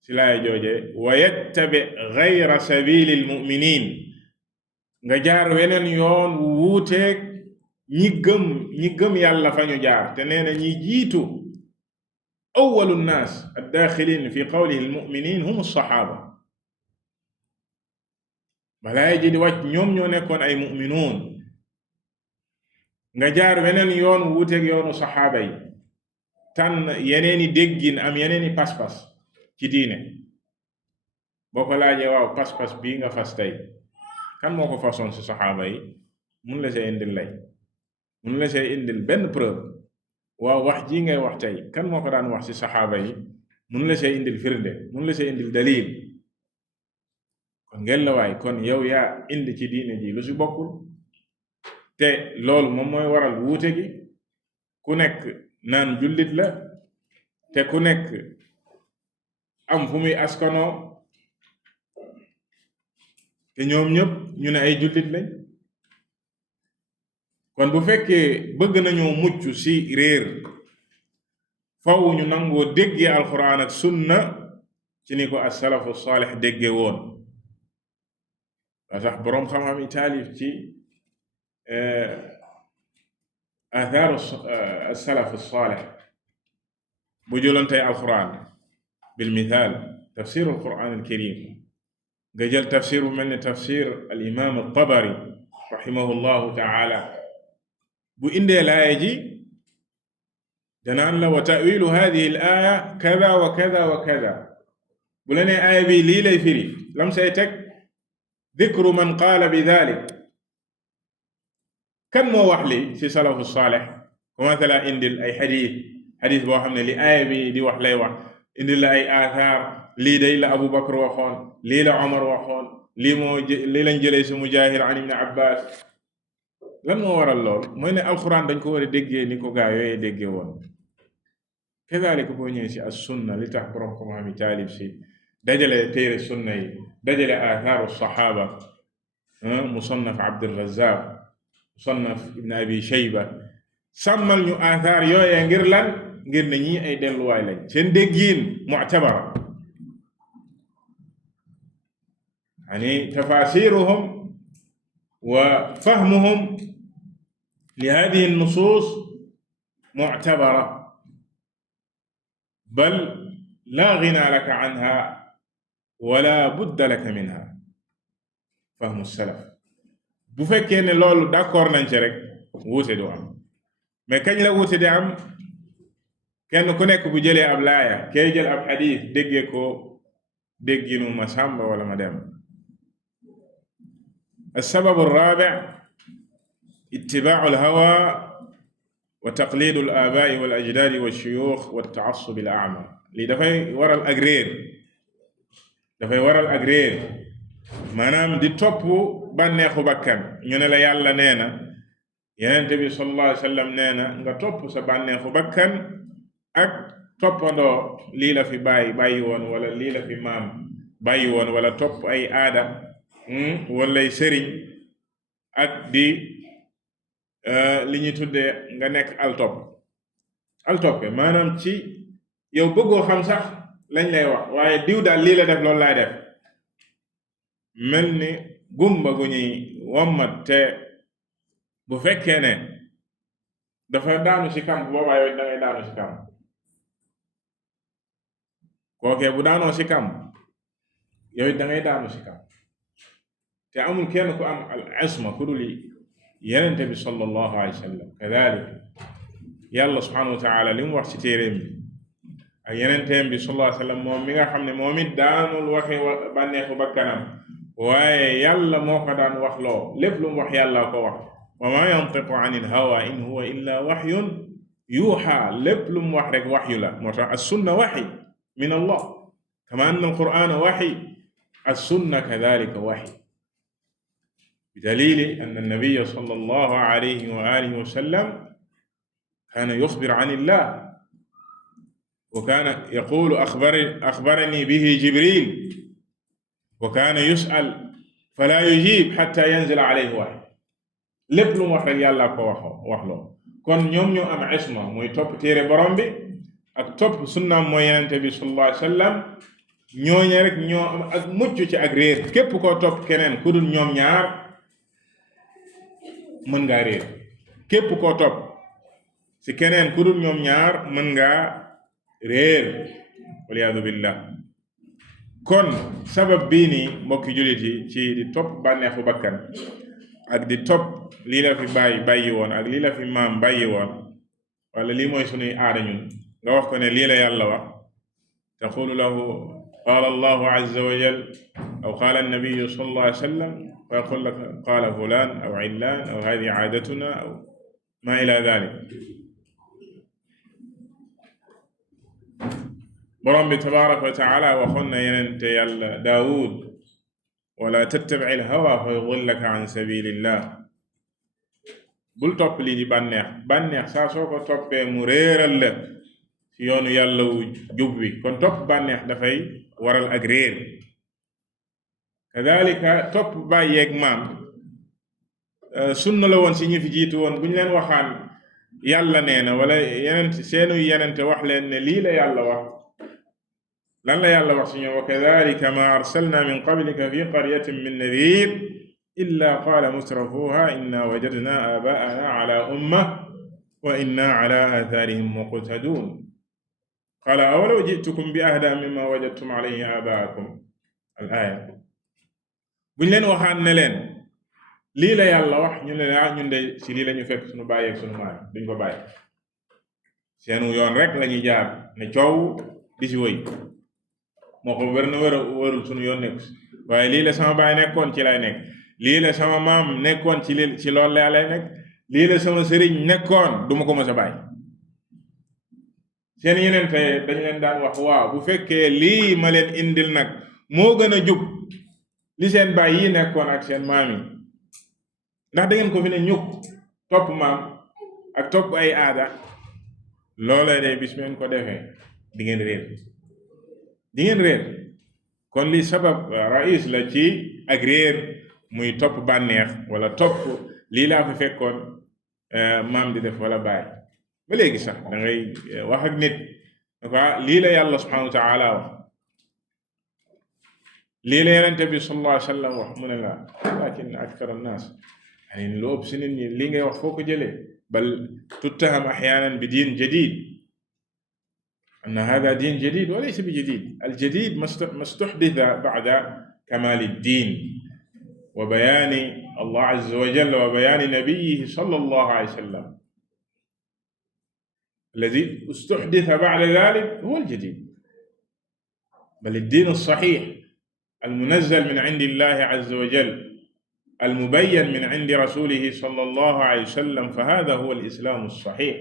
ci laaya jooje wa yattabi gayra sabili almuminin nga jaar weneen yoon wu wuuteeg ñi gëm yàlla fa ñu jaar te nee na ñi jiitu awalu nnaas addaaxilin fi qawlihi almuminin hum alsaxaaba balaay ji di wàcc ñoom ñoo nekkoon ay muminuun nga jaar weneen yoon wuuteeg yoonu saxaaba yi tànn yeneeni déggin am yeneeni pas-pas ci diine boo ko laajee waaw pas-pas bii nga fas tey kan moo ko façon ci saxaaba yi mun la see indil lay mun la see indil benn preuve waaw wax ji ngay wax tey kan moo ko daan wax ci saxaaba yi mun la see indil firnde mun la see indil dalil kon ngeen la waay kon yow yaa indi ci diine ji lu ci bokkul te loolu moom mooy waral wuute gi ku nekk naan jullit la te ku nekk am fu muy askanoo te ñoom ñëpp ñu ne ay jullit lañ kon bu fekkee bëgg nañoo mucc ci réer faw ñu nangoo déggee alquran ak sunna ci ni ko as-salafu saalix déggee woon waa tax boroom xam-xam yi taalif ci athaaru as-salaf as-saalix bu jëloon tey alquran bil mithaal tafsir alquran alkarim nga jël tafsir bu mel ni tafsir al imam at-Tabari rahimahullahu taala bu indee laaya ji danaan la wa ta'wilu hadhihi al-aaya kada wa kada wa kada bu la nee aaya bi lii lay firi lam say teg dhikru man qaala bi dhalik kan moo wax li ci salafu saalix ko mathala indil ay xadis boo xam ne li aaya bi di wax lay wax indil la ay aathaar lii day la Abu Bakr waxoon lii la Omar waxoon lii lañ jëlee si Mujaahid an Ibn Abbas lan moo waral lool mooy ne alquran dañ ko war a déggee ni ko gaa yooyee déggee woon. kadalika boo ñëwee si as sunna li tax borom xam-xam yi taalif si dajale téere sunna yi dajale athaaru saxaaba musannaf Abdurrazzaq musannaf ibn abi shayba sàmmal ñu athaar yooyee ngir lan ngir ne ñii ay delluwaay lañ seen déggiin mu'tabara yani tafasiruhum wa fahmuhum li hadihi an-nusus mu'tabara bal la ghina laka anha wala budda laka minha fahmu salaf bu fekkee ne loolu d'accord nañ ci rek wuute du am mais kañ la wuute di am kenn ku nekk bu jëlee ab laaya kay jël ab xadiis déggee ko dégginu ma sàmba wala ma dem. السبب الرابع اتباع الهوى وتقليد الآباء والأجداد والشيوخ والتعصب الأعمى lii dafay waral ak réer maanaam di topp bànneexu bakkan ñu ne la yàlla nee na Yonent bi sallallahu alayhi wa sallam nee na nga topp sa bànneexu bakkan ak toppandoo lii la fi bàyyi woon wala lii la fi maam bàyyi woon wala topp ay aada walay sëriñ ak di li ñuy tuddee nga nekk altoppe maanaam ci yow bëggoo xam sax lañ lay wax waaye diw daal lii la def loolu laay def mel ni gumba gu ñuy wommat te bu fekkee ne dafa daanu ci kamp boobaa yow da ngay daanu ci kamp kookee bu daanoo ci kamp yow da ngay daanu ci kamp te amul kenn ku am al isma ku dul Yonent bi sallallahu alayhi wa sallam kadalik yàlla subhanahu wa taala li mu wax ci téeréem bi ak Yonenteem bi sallallahu alayhi wa sallam moom mi nga xam ne moom it daanul waxe bànneexu bakkanam waaye yàlla moo ko daan wax loo lépp lu mu wax yàlla ko wax wa ma yantiqu anil hawa in huwa illa waxyun yuuxa lépp lu mu wax rek waxyu la moo tax as-sunna waxyi min Allah kama anna al-qur'ana waxyi as-sunna kadalika waxyi بدليل أن النبي صلى الله عليه وآله وسلم كان يخبر عن الله وكان يقول أخبرني به جبريل وكان يسأل فلا يجيب حتى ينزل عليه وحي lépp lu mu wax rek yàlla ko wax loo kon ñoom ñoo am isma mooy topp téere borom bi ak topp sunnaam mooy Yonent bi sallallahu alayhi wa sallam ñooñe rek ñoo am ak mucc ci ak réer képp koo topp keneen ku dul ñoom ñaar mën ngaa réer képp koo topp ci keneen ku dul ñoom ñaar mën ngaa réer waliyaadu billah kon sabab bii nii mbokki jullit yi ci di topp bànneexu bakkan ak di topp lii la fi bàyyi woon ak lii la fi maam bàyyi woon wala lii mooy sunuy aada ñun nga wax ko ne lii la yàlla wax taqulu lahu qaala allahu azza wa jal aw qaala annabiyu sallallahu alayhi wa sallam fa yaqul laka qaala fulaan aw illaan aw hadihi aadatuna aw ma ila dalik borom bi tabaraka wa taala waxoon na yenente yàlla Daawud wala tattabi al hawa fa yudillaka an sabilillah bul topp lii di bànneex saa soo ko toppee mu réeral la ci yoonu yàlla wu jub wi kon topp bànneex dafay waral ak réer kadalika topp bàyyeeg maam sunna la woon si ñi fi jiitu woon bu ñu leen waxaan yàlla nee na wala yenente wax leen ne lii la yàlla wax lan la yàlla wax si ñoom wa kadalika ma arsalna min qablika fi qaryatin min nadir illa qaala mutrafuha inna wajadna abaana ala umma wa inna ala atharihim muqtadun qaala awalaw jitukum bi ahda mimma wajadtum alayhi abaakum al aya buñ leen waxaan ne leen lii la yàlla wax ñu ne ñun de si lii la ñu fekk suñu bàyyi ak suñu maam duñ ko bàyyi seenu yoon rek lañuy jaar ne coow di si wëy moo ko wér na wërul suñu yoon nekk waaye lii la sama baay nekkoon ci lay nekk lii la sama maam nekkoon ci loolu la lay nekk lii la sama sëriñ nekkoon duma ko mës a bàyyi seen yeneen te dañ leen daan wax waaw bu fekkee lii ma leen indil nag moo gën a jub li seen baay yi nekkoon ak seen maam yi ndax da ngeen ko fi ne ñukk topp maam ak topp ay aada loolee de bis ngeen ko defee di ngeen réer kon li sabab rais la ci ak réer muy topp bànneex wala topp lii laa fi fekkoon maam di def wala bàyyi ba léegi sax da ngay wax ak nit lii la yàlla subhanahu wa taala wax lii la yonente bi sallallahu alayhi wa sallam wax mu ne la lakin akthar annaas yani lu ëpp si nit ñi lii ngay wax foo ko jëlee bal tuttaham axyaanan bi diin jadid anna hada diin jadid wa laysa bi jadid aljadid ma stuhditha ba'da kamaali ddiin wa bayaani allah azza wa jalla wa bayaani nabiyyihi sallallahu alayhi wa sallam alladi stuhditha ba'da dhalik huwa aljadid bal addiin alsaxiix almunazzal min indi allahi azza wa jalla almubayyan min indi rasulihi sallallahu alayhi wa sallam fa hada huwa alislaamu alsaxiix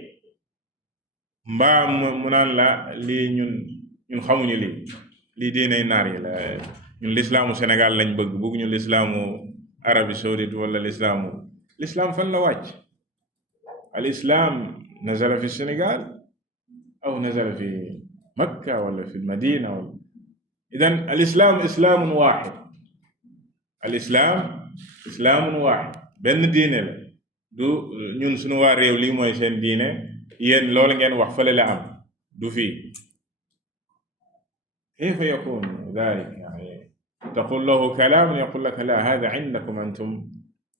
mbaa mu naan la lii ñun xamuñu lii diiney naar yi la ñun lislaamu Sénégal lañ bëgg ñu lislaamu Arabie saoudite wala lislaam fan la wàcc al islaam nazala fi Sénégal aw nazala fi Makka wala fi Madina wala idan al islaam islaamun waaxid al islaamun waaxid benn diine la du ñun suñu waa réew lii mooy seen diine yéen loolu ngeen wax fële la am du fii kayfa yakun dalik yani taqul lahu kalaam yaqul laka la hada indakum antum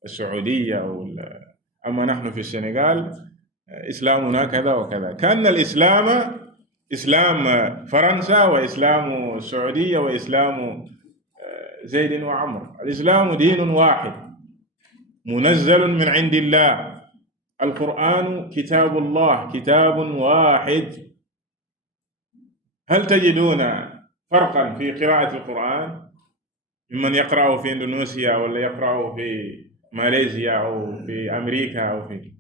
السعودية أو أما نحن في السنغال إسلامنا كذا وكذا كأن الإسلام إسلام فرنسا وإسلام السعودية وإسلام زيد وعمر الإسلام دين واحد منزل من عند الله القرآن كتاب الله كتاب واحد هل تجدون فرقا في قراءة القرآن ممن يقرأه في إندونيسيا ولا يقرأه في ماليزيا أو في أمريكا أو في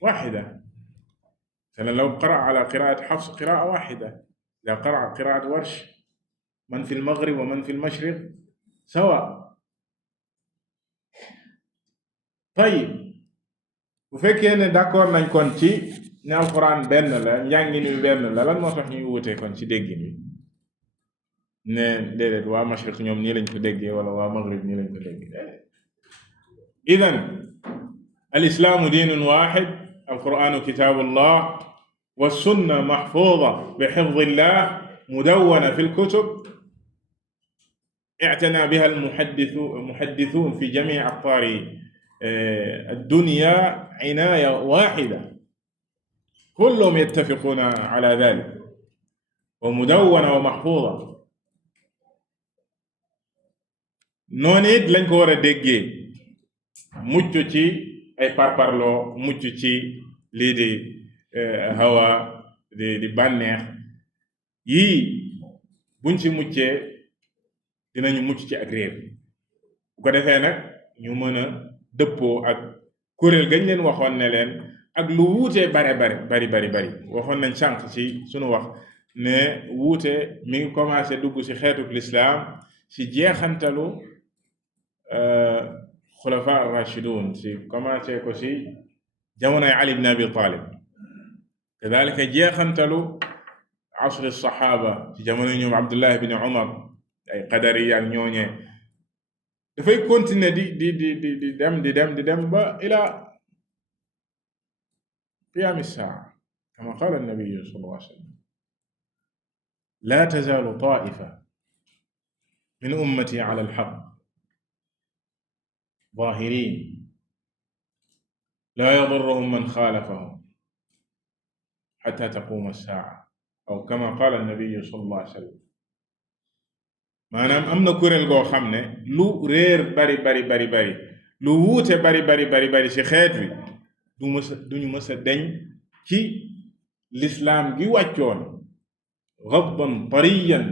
واحدة مثلا لو قرأ على قراءة حفص قراءة واحدة إذا قرأ قراءة ورش من في المغرب ومن في المشرق سواء طيب bu fekkee ne d'accord nañ kon ci ne alquran benn la njàngin wi benn la lan moo tax ñuy wutee kon ci déggin wi ne déedéet waa mashriq ñoom nii lañ ko déggee wala waa maghrib nii lañ ko déggee idan alislaamu diinun waaxid alquranu kitaabullah wa sunna mahfuuda bi xifdillah mudawwana fi lkutub i'tana biha almuhaddithun fi jamii aqtaari الدنيا عناية واحدة كلهم يتفقون على ذلك ومدونة ومحفوظة noonu it lañ ko war a déggee mucc ci ay parparloo mucc ci lii di hawa di bànneex yii buñ ci muccee dinañu mucc ci ak réer bu ko defee nag ñu mën a dëppoo ak kuréel gañ leen waxoon ne leen ak lu wuutee bari waxoon nañ sànq ci sunu wax ne wuute mi ngi commencé dugg ci xeetuk lislaam ci jeexantalu xulafa ar-rashidun ci commencé ko ci jamonoy Ali ibn Abi Talib kadalika jeexantalu asri saxaaba ci jamonoy ñoom Abdullah ibn Umar ay qadari ak ñooñee dafay continuer di dem ba ila qiyaam as-saa'a kama qaala an-nabiyyu sallallahu alayhi wa sallam laa tazaalu taa'ifa min ummati ala al-haqq zaahiriin laa yadurruhum man xaalafahum hattaa taquuma as-saa'a aw kama qaala an-nabiyyu sallallahu alayhi wa sallam maanaam am na kuréel goo xam ne lu réer bari lu wuute bari ci xeet wi duñu mës a deñ ci lislaam gi wàccoon ghadban tariyan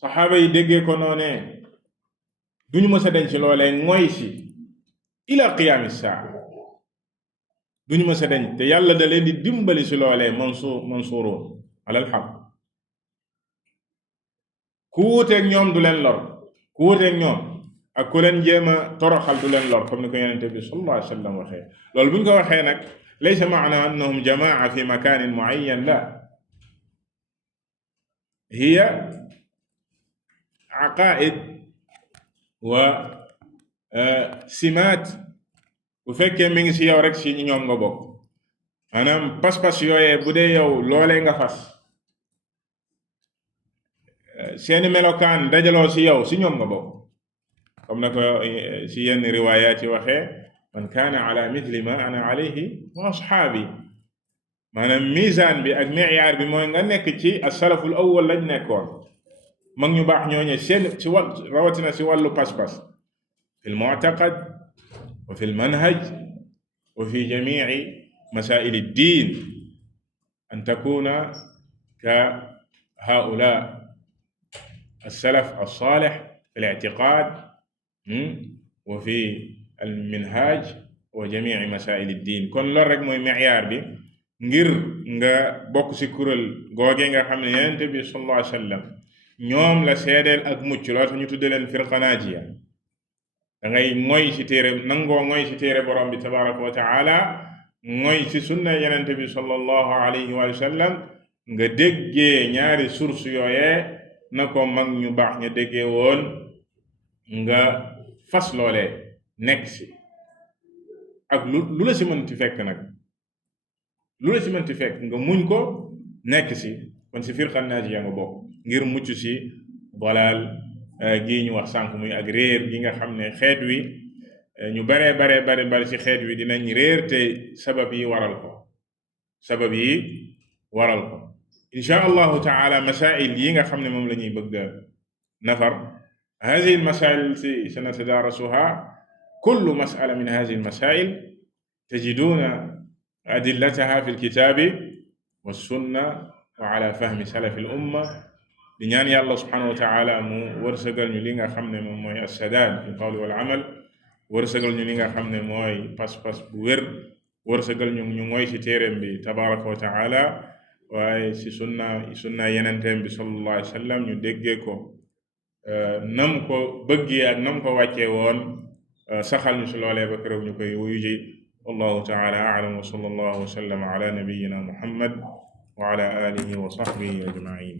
saxaaba yi déggee ko noonee duñu mës a deñ ci loolee ngoy si ila qiyaami saa duñu mës a deñ te yàlla da leen di dimbali ci loolee mansuuroon alal xaq ku wuuteeg ñoom du leen lor ku wuuteeg ñoom ak ku leen jéem a toroxal du leen lor comme ni ko yonente bi sallallahu alayhi wa sallam waxee loolu bu ñu ko waxee nag laysa maana annahum jamaa fi makanin muayyan la hiya aqaid wa simaat bu fekkee mi ngi si yow rek si ñoom nga bokk maanaam pas-pas yooyee bu dee yow loolee nga fas seeni melokaan dajaloo si yow si ñoom nga bokk comme na ko si yenn riwaayaat yi waxee man kaana ala mithli ma ana alayhi wa ashaabi maanaam misaan bi ak miyaar bi mooy nga nekk ci as-salaful awwal lañ nekkoon mag ñu baax ñooñe seen ci wàll rawatina si wàllu pas-pas fi l-mu'taqad wa fi l-manhaj wa fi jamiici masaa'il ad-diin an takuna ka haa'ulaa as-salaf as-saalih fi l-i'tiqaad wa fi al-minhaaj wa jamiici masaa'il ad-diin kon loolu rek mooy miyaar bi ngir nga bokk ci kuréel googee nga xam ne Yonent bi sallallahu alayhi wa sallam ñoom la seedeel ak mucc loolu tax ñu tudde leen firqa naajiya da ngay ngoy ci téere nangoo ngoy ci téere borom bi tabaraka wa taala ngoy ci sunna Yonent bi sallallahu alayhi wa sallam nga déggee ñaari source yooyee na ko mag ñu baax ña déggee woon nga fas loolee nekk ci ak lu la ci mënti fekk nag lu la ci mënti fekk nga muñ ko nekk ci kon ci firqa naajiya nga bokk ngir mucc ci dalaal gii ñu wax sànq muy ak réer gi nga xam ne xeet wi ñu bare ci xeet wi dinañ réer te sabab yi waral ko insha allahu taala masail yi nga xam ne moom la ñuy bëgg nafar hadihi almasail allati sanatadarasuha kullu mas'ala min hadihi almasail tajiduna adillataha fi alkitabi wassunna wa ala fahmi salafi al umma di ñaan yàlla subhanahu wa taala mu wërsëgal ñu li nga xam ne moom mooy assadaad fi qawli wal amal wërsëgal ñu li nga xam ne mooy pas-pas bu wér wërsëgal ñu mooy ci téeréem bi tabaraka wa taala waaye ci sunna yenenteem bi sallallahu alayhi wa sallam ñu déggee ko nam ko bëggee ak nam ko wàccee woon saxal ñu ci loolee ba këréw ñu koy wuyu ji wallahu taala a'lam wa sallallahu wa sallam ala nabiyyina muhammad wa ala alihi wa sahbihi ajma'in